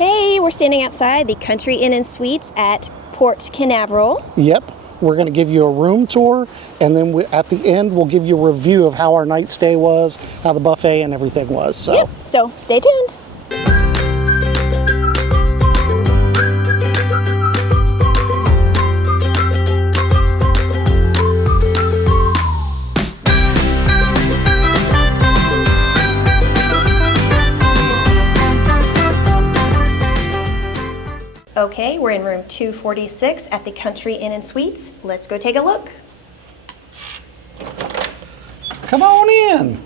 Hey, we're standing outside the Country Inn and Suites at Port Canaveral. Yep, we're going to give you a room tour, and then at the end we'll give you a review of how our night stay was, how the buffet and everything was. So stay tuned. Okay, we're in room 246 at the Country Inn and Suites. Let's go take a look. Come on in.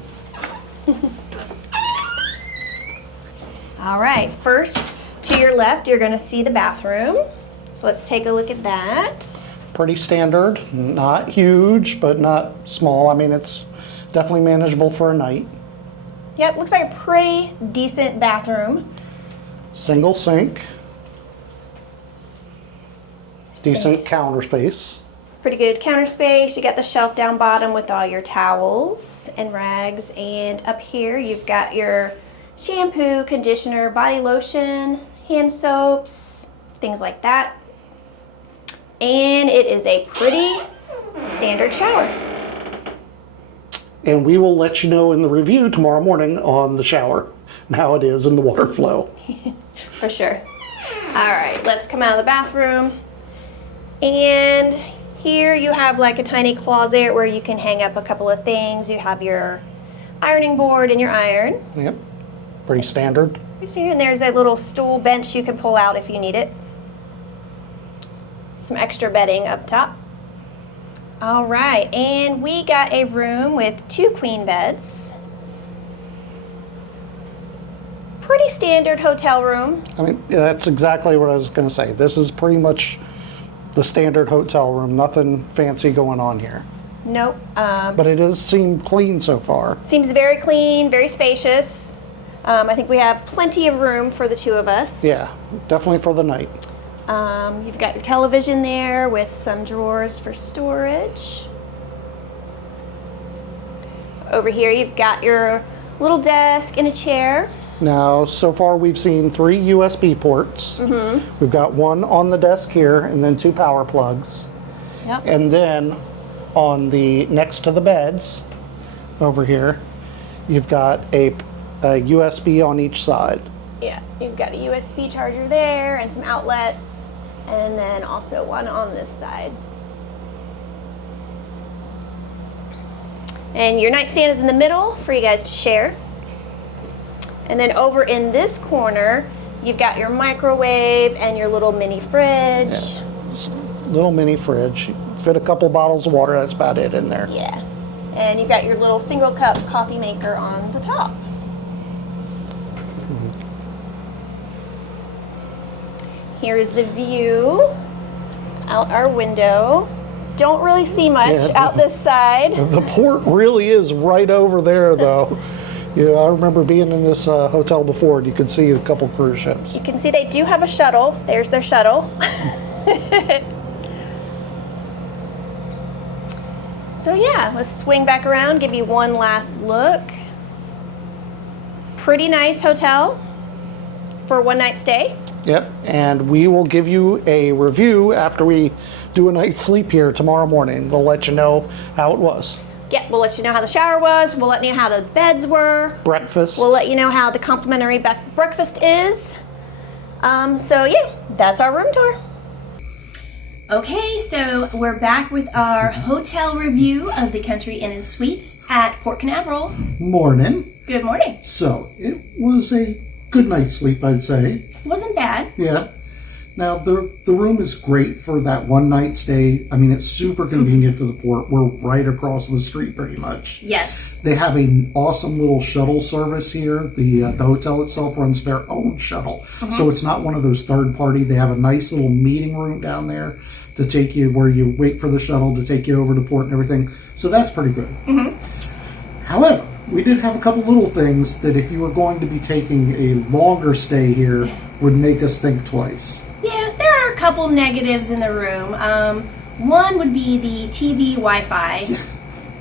All right, first to your left, you're gonna see the bathroom. So let's take a look at that. Pretty standard, not huge, but not small. I mean, it's definitely manageable for a night. Yep, looks like a pretty decent bathroom. Single sink. Decent counter space. Pretty good counter space. You got the shelf down bottom with all your towels and rags. And up here, you've got your shampoo, conditioner, body lotion, hand soaps, things like that. And it is a pretty standard shower. And we will let you know in the review tomorrow morning on the shower and how it is in the water flow. For sure. All right, let's come out of the bathroom. And here you have like a tiny closet where you can hang up a couple of things. You have your ironing board and your iron. Yep, pretty standard. And there's a little stool bench you can pull out if you need it. Some extra bedding up top. All right, and we got a room with 2 queen beds. Pretty standard hotel room. I mean, that's exactly what I was going to say. This is pretty much the standard hotel room. Nothing fancy going on here. Nope. But it does seem clean so far. Seems very clean, very spacious. I think we have plenty of room for the 2 of us. Yeah, definitely for the night. You've got your television there with some drawers for storage. Over here you've got your little desk and a chair. Now, so far we've seen 3 USB ports. We've got one on the desk here, and then 2 power plugs. Yep. And then on the next to the beds over here, you've got a USB on each side. Yeah, you've got a USB charger there and some outlets, and then also one on this side. And your nightstand is in the middle for you guys to share. And then over in this corner, you've got your microwave and your little mini fridge. Yeah. Little mini fridge. Fit a couple bottles of water, that's about it in there. Yeah. And you've got your little single cup coffee maker on the top. Here's the view out our window. Don't really see much out this side. The port really is right over there, though. Yeah, I remember being in this hotel before, and you could see a couple cruise ships. You can see they do have a shuttle. There's their shuttle. So yeah, let's swing back around, give you one last look. Pretty nice hotel for a one-night stay. Yep, and we will give you a review after we do a night's sleep here tomorrow morning. We'll let you know how it was. Yeah, we'll let you know how the shower was. We'll let you know how the beds were. Breakfast. We'll let you know how the complimentary breakfast is. So yeah, that's our room tour. Okay, so we're back with our hotel review of the Country Inn and Suites at Port Canaveral. Morning. Good morning. So, it was a good night's sleep, I'd say. Wasn't bad. Yeah. Now, the room is great for that one night stay. I mean, it's super convenient to the port. We're right across the street pretty much. Yes. They have an awesome little shuttle service here. The hotel itself runs their own shuttle. So it's not one of those third party. They have a nice little meeting room down there to take you where you wait for the shuttle to take you over to port and everything. So that's pretty good. However, we did have a couple little things that if you were going to be taking a longer stay here would make us think twice. Yeah, there are a couple negatives in the room. One would be the TV Wi-Fi.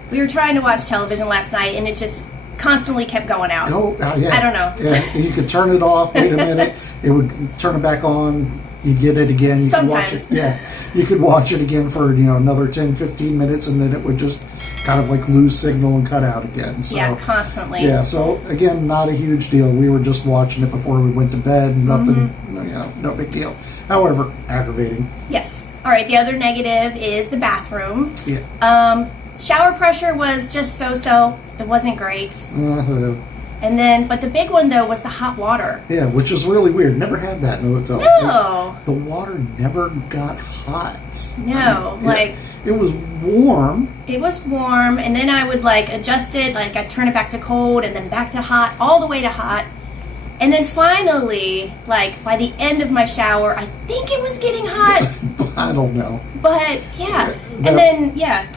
We were trying to watch television last night and it just constantly kept going out. Yeah. I don't know. Yeah, you could turn it off. Wait a minute, it would turn it back on. You'd get it again. You Sometimes. could watch it. Yeah, you could watch it again for another 10, 15 minutes, and then it would just kind of like lose signal and cut out again. So, yeah, constantly. Yeah, so again, not a huge deal. We were just watching it before we went to bed. Nothing, no big deal. However, aggravating. Yes. All right. The other negative is the bathroom. Yeah. Shower pressure was just so. It wasn't great. And then, but the big one though was the hot water. Yeah, which is really weird. Never had that in a hotel. No. The water never got hot. No, it was warm. It was warm, and then I would like adjust it, like I'd turn it back to cold, and then back to hot, all the way to hot. And then finally, like by the end of my shower, I think it was getting hot. I don't know. But and then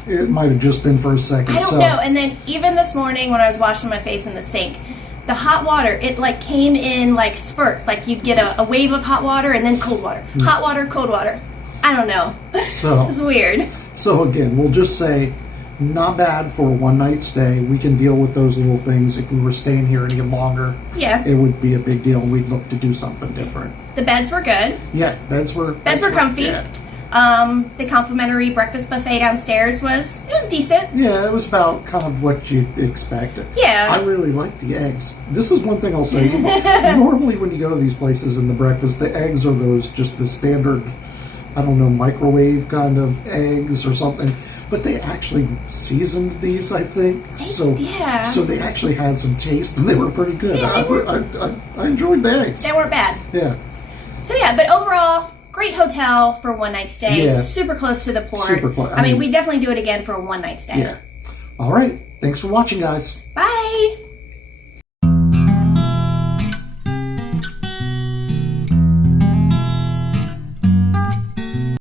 it might have just been for a second. I don't know. And then even this morning when I was washing my face in the sink, the hot water, it like came in like spurts. Like you'd get a wave of hot water and then cold water. Hot water, cold water. I don't know. So it's weird. So again, we'll just say not bad for a one-night stay. We can deal with those little things. If we were staying here any longer, it would be a big deal, and we'd look to do something different. The beds were good. Yeah, beds were comfy. Yeah. The complimentary breakfast buffet downstairs was decent. Yeah, it was about kind of what you expected. Yeah. I really liked the eggs. This is one thing I'll say. Normally when you go to these places in the breakfast, the eggs are just the standard, I don't know, microwave kind of eggs or something. But they actually seasoned these, I think. So they actually had some taste, and they were pretty good. Yeah, I enjoyed the eggs. They weren't bad. Yeah. So but overall, great hotel for one night stay. Yeah. Super close to the port. Super close. I mean, we definitely do it again for a one night stay. Yeah. All right. Thanks for watching, guys. Bye.